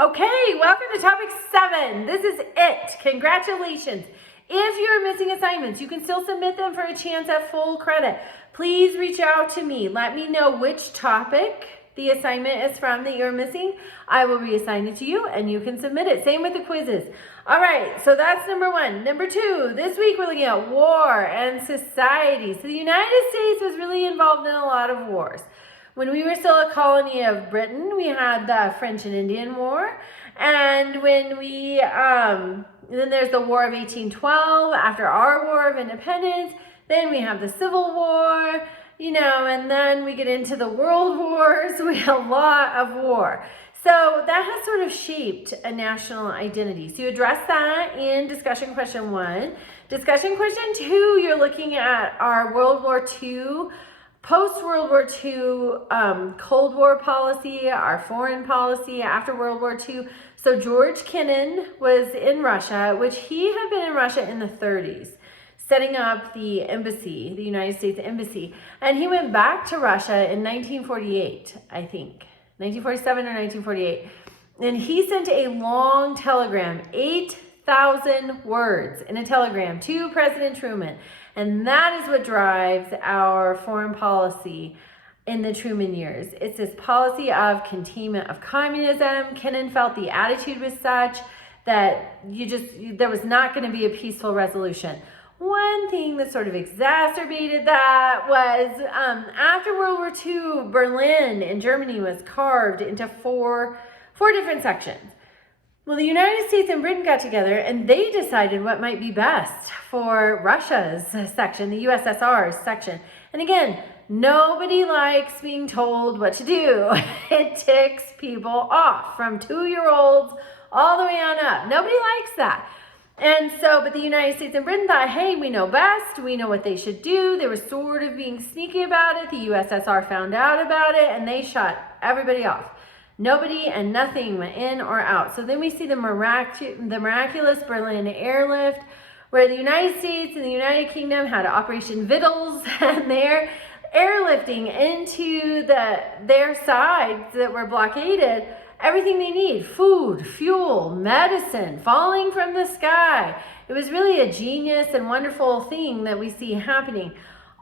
Okay, welcome to topic 7. This is it. Congratulations. If you're missing assignments, you can still submit them for a chance at full credit. Please reach out to me. Let me know which topic the assignment is from that you're missing. I will reassign it to you and you can submit it. Same with the quizzes. All right, so that's number 1. Number 2, this week we're looking at war and society. So the United States was really involved in a lot of wars. When we were still a colony of Britain, we had the French and Indian War. And when we, then there's the War of 1812 after our War of Independence. Then we have the Civil War, and then we get into the World Wars. We have a lot of war. So that has sort of shaped a national identity. So you address that in discussion question 1. Discussion question 2, you're looking at our World War II, post-World War II Cold War policy, our foreign policy after World War II. So George Kennan was in Russia, which he had been in Russia in the 30s, setting up the embassy, the United States Embassy. And he went back to Russia in 1948, I think, 1947 or 1948. And he sent a long telegram, 8,000 words in a telegram to President Truman. And that is what drives our foreign policy in the Truman years. It's this policy of containment of communism. Kennan felt the attitude was such that there was not going to be a peaceful resolution. One thing that sort of exacerbated that was after World War II, Berlin in Germany was carved into four different sections. Well, the United States and Britain got together and they decided what might be best for Russia's section, the USSR's section. And again, nobody likes being told what to do. It ticks people off from 2-year-olds all the way on up. Nobody likes that. And so, but the United States and Britain thought, hey, we know best. We know what they should do. They were sort of being sneaky about it. The USSR found out about it and they shut everybody off. Nobody and nothing went in or out. So then we see the miraculous Berlin airlift, where the United States and the United Kingdom had Operation Vittles, and they're airlifting into their sides that were blockaded everything they need: food, fuel, medicine, falling from the sky. It was really a genius and wonderful thing that we see happening.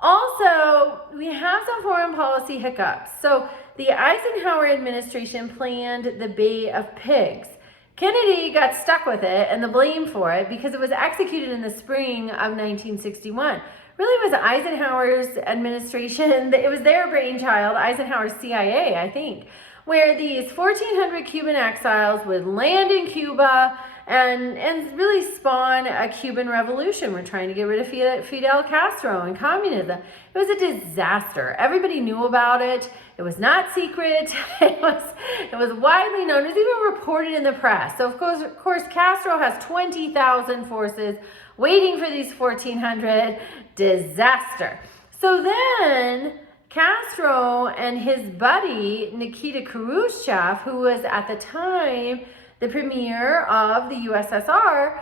Also, we have some foreign policy hiccups. So the Eisenhower administration planned the Bay of Pigs. Kennedy got stuck with it and the blame for it because it was executed in the spring of 1961. Really, it was Eisenhower's administration. It was their brainchild, Eisenhower's CIA, I think, where these 1,400 Cuban exiles would land in Cuba and really spawn a Cuban revolution. We're trying to get rid of Fidel Castro and communism. It was a disaster. Everybody knew about it. It was not secret. It was widely known. It was even reported in the press. So of course Castro has 20,000 forces waiting for these 1,400. Disaster. So then Castro and his buddy Nikita Khrushchev, who was at the time the premier of the USSR,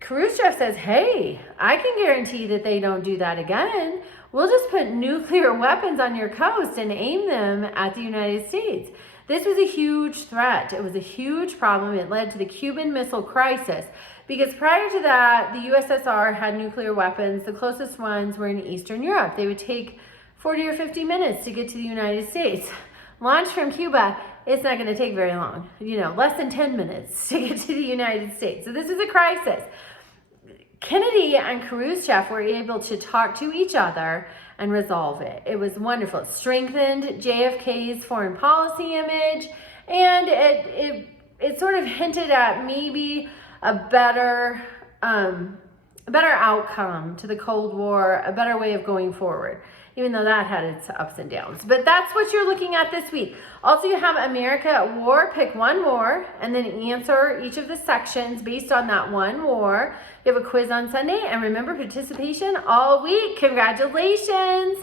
Khrushchev says, hey, I can guarantee that they don't do that again. We'll just put nuclear weapons on your coast and aim them at the United States. This was a huge threat. It was a huge problem. It led to the Cuban Missile Crisis because prior to that, the USSR had nuclear weapons. The closest ones were in Eastern Europe. They would take 40 or 50 minutes to get to the United States. Launch from Cuba, it's not going to take very long, less than 10 minutes to get to the United States. So this is a crisis. Kennedy and Khrushchev were able to talk to each other and resolve it. It was wonderful. It strengthened JFK's foreign policy image, and it sort of hinted at maybe a better outcome to the Cold War, a better way of going forward, even though that had its ups and downs. But that's what you're looking at this week. Also, you have America at War. Pick one war and then answer each of the sections based on that one war. You have a quiz on Sunday, and remember, participation all week. Congratulations.